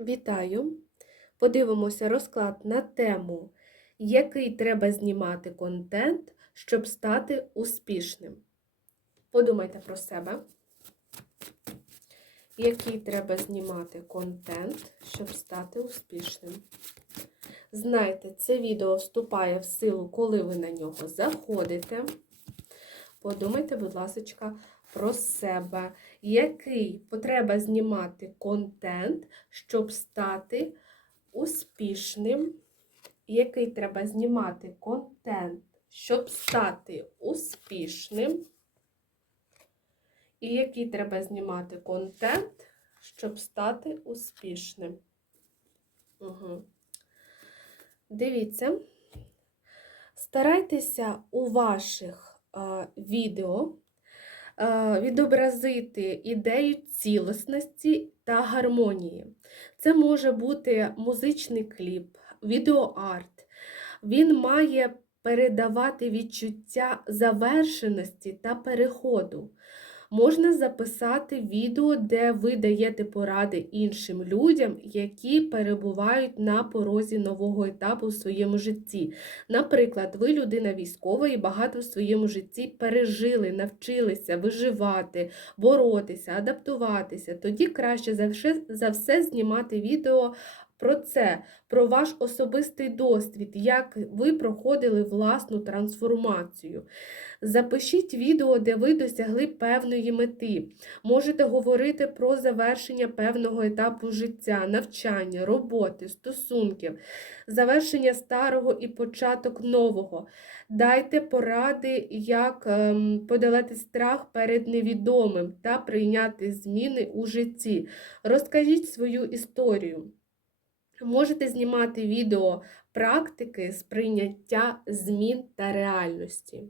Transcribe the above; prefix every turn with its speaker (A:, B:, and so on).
A: Вітаю! Подивимося розклад на тему, який треба знімати контент, щоб стати успішним. Подумайте про себе, який треба знімати контент, щоб стати успішним. Знайте, це відео вступає в силу, коли ви на нього заходите. Подумайте, будь ласка, про себе, який потреба знімати контент, щоб стати успішним, який треба знімати контент, щоб стати успішним, і який треба знімати контент, щоб стати успішним. Угу. Дивіться, старайтеся у ваших а, відео відобразити ідею цілісності та гармонії. Це може бути музичний кліп, відеоарт. Він має передавати відчуття завершеності та переходу. Можна записати відео, де ви даєте поради іншим людям, які перебувають на порозі нового етапу в своєму житті. Наприклад, ви людина військова і багато в своєму житті пережили, навчилися виживати, боротися, адаптуватися. Тоді краще за все, за все знімати відео. Про це, про ваш особистий досвід, як ви проходили власну трансформацію. Запишіть відео, де ви досягли певної мети. Можете говорити про завершення певного етапу життя, навчання, роботи, стосунків, завершення старого і початок нового. Дайте поради, як ем, подолати страх перед невідомим та прийняти зміни у житті. Розкажіть свою історію. Можете знімати відео практики сприйняття змін та реальності.